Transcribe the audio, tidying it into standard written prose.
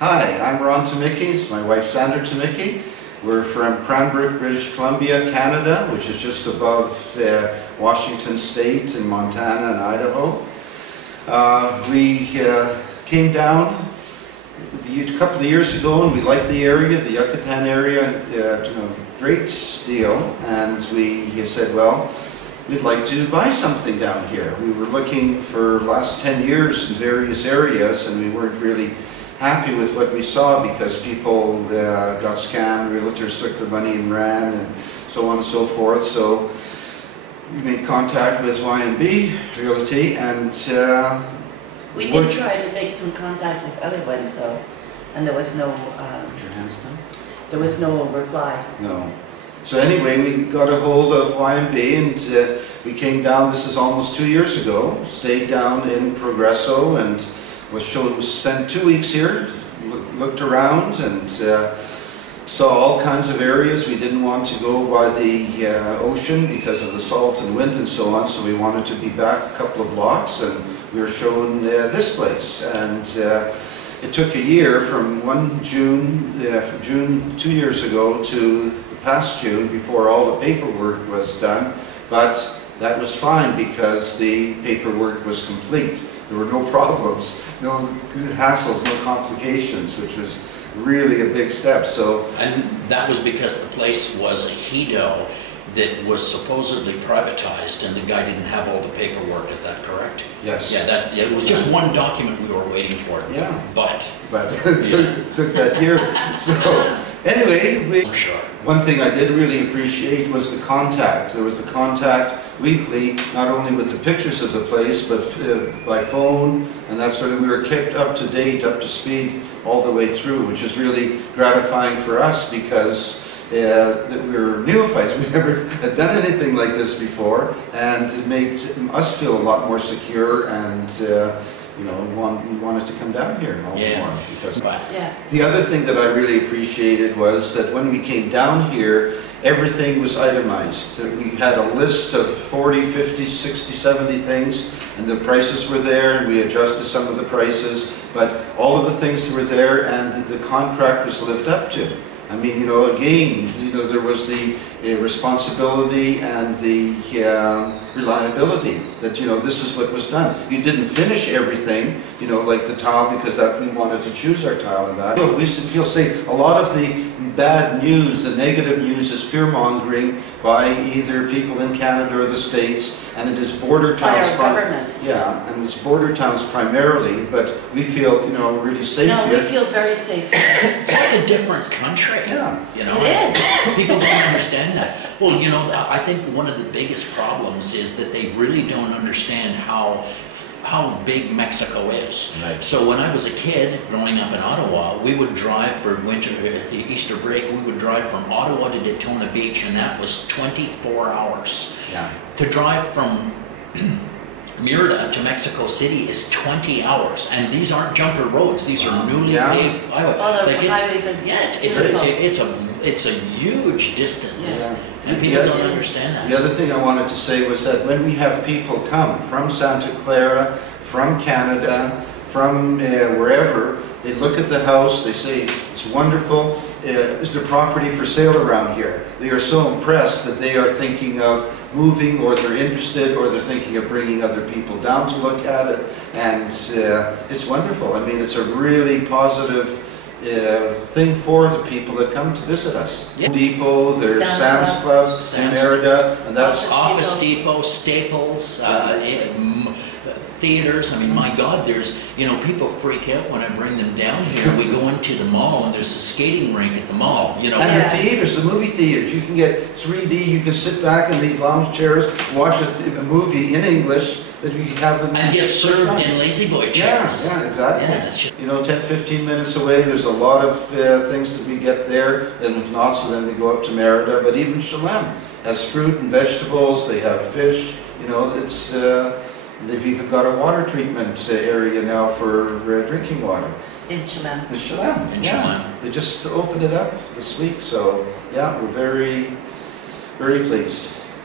Hi, I'm Ron Tomickis, my wife Sandra Tomickis. We're from Cranbrook, British Columbia, Canada, which is just above Washington State and Montana and Idaho. We came down a couple of years ago and we liked the area, the Yucatan area, great deal, and we said, well, we'd like to buy something down here. We were looking for the last 10 years in various areas and we weren't really happy with what we saw because people got scammed, realtors took their money and ran, and so on and so forth. So we made contact with YMB Realty, and we did try to make some contact with other ones though, and there was no there was no reply. No. So anyway, we got a hold of YMB and we came down. This is almost 2 years ago. Stayed down in Progresso and spent 2 weeks here, looked around and saw all kinds of areas. We didn't want to go by the ocean because of the salt and wind and so on, so we wanted to be back a couple of blocks, and we were shown this place. And it took a year from June 2 years ago to the past June before all the paperwork was done, but that was fine because the paperwork was complete. There were no problems, no hassles, no complications, which was really a big step. And that was because the place was a hedo that was supposedly privatized, and the guy didn't have all the paperwork. Is that correct? Yes. Yeah, it was just one document we were waiting for. Yeah. But it took that year. So anyway, one thing I did really appreciate was the contact. There was the contact weekly, not only with the pictures of the place, but by phone, and that sort of, we were kept up to date, up to speed all the way through, which is really gratifying for us because that we were neophytes. We never had done anything like this before, and it made us feel a lot more secure, and we wanted to come down here all more. Because the other thing that I really appreciated was that when we came down here, everything was itemized. We had a list of 40, 50, 60, 70 things, and the prices were there, and we adjusted some of the prices, but all of the things were there, and the contract was lived up to. I mean, again, there was the responsibility and the reliability that, this is what was done. You didn't finish everything, like the tile, because that we wanted to choose our tile and that. We feel safe. A lot of the bad news, the negative news, is fear-mongering by either people in Canada or the States, and it is border towns. By our governments. Yeah, and it's border towns primarily, but we feel, really safe here. No, we feel very safe here. It's like a different country. Yeah. It is. People don't understand that. Well, I think one of the biggest problems is that they really don't understand how big Mexico is. Right. So when I was a kid growing up in Ottawa, we would drive for Easter break, we would drive from Ottawa to Daytona Beach, and that was 24 hours. Yeah. To drive from Merida to Mexico City is 20 hours, and these aren't jumper roads. These are newly paved highways. Well, the highways are it's a huge distance, and people don't understand that. The other thing I wanted to say was that when we have people come from Santa Clara, from Canada, from wherever, they look at the house, they say, it's wonderful, is there property for sale around here? They are so impressed that they are thinking of moving, or they're interested, or they're thinking of bringing other people down to look at it, and it's wonderful. I mean, it's a really positive thing for the people that come to visit us. Yeah. Depot, there's Sam's Club in Merida, and that's Office Depot, Staples, theaters. I mean, my God, there's, people freak out when I bring them down here. We go into the mall and there's a skating rink at the mall, And the theaters, the movie theaters, you can get 3D, you can sit back in these lounge chairs, watch a movie in English that you have and get served in lazy boy chairs. Yeah, exactly. 10, 15 minutes away, there's a lot of things that we get there, and if not, so then we go up to Merida. But even Chalem has fruit and vegetables, they have fish, it's they've even got a water treatment area now for drinking water. In Chalem. In Chalem. In Chalem. They just opened it up this week, so yeah, we're very, very pleased.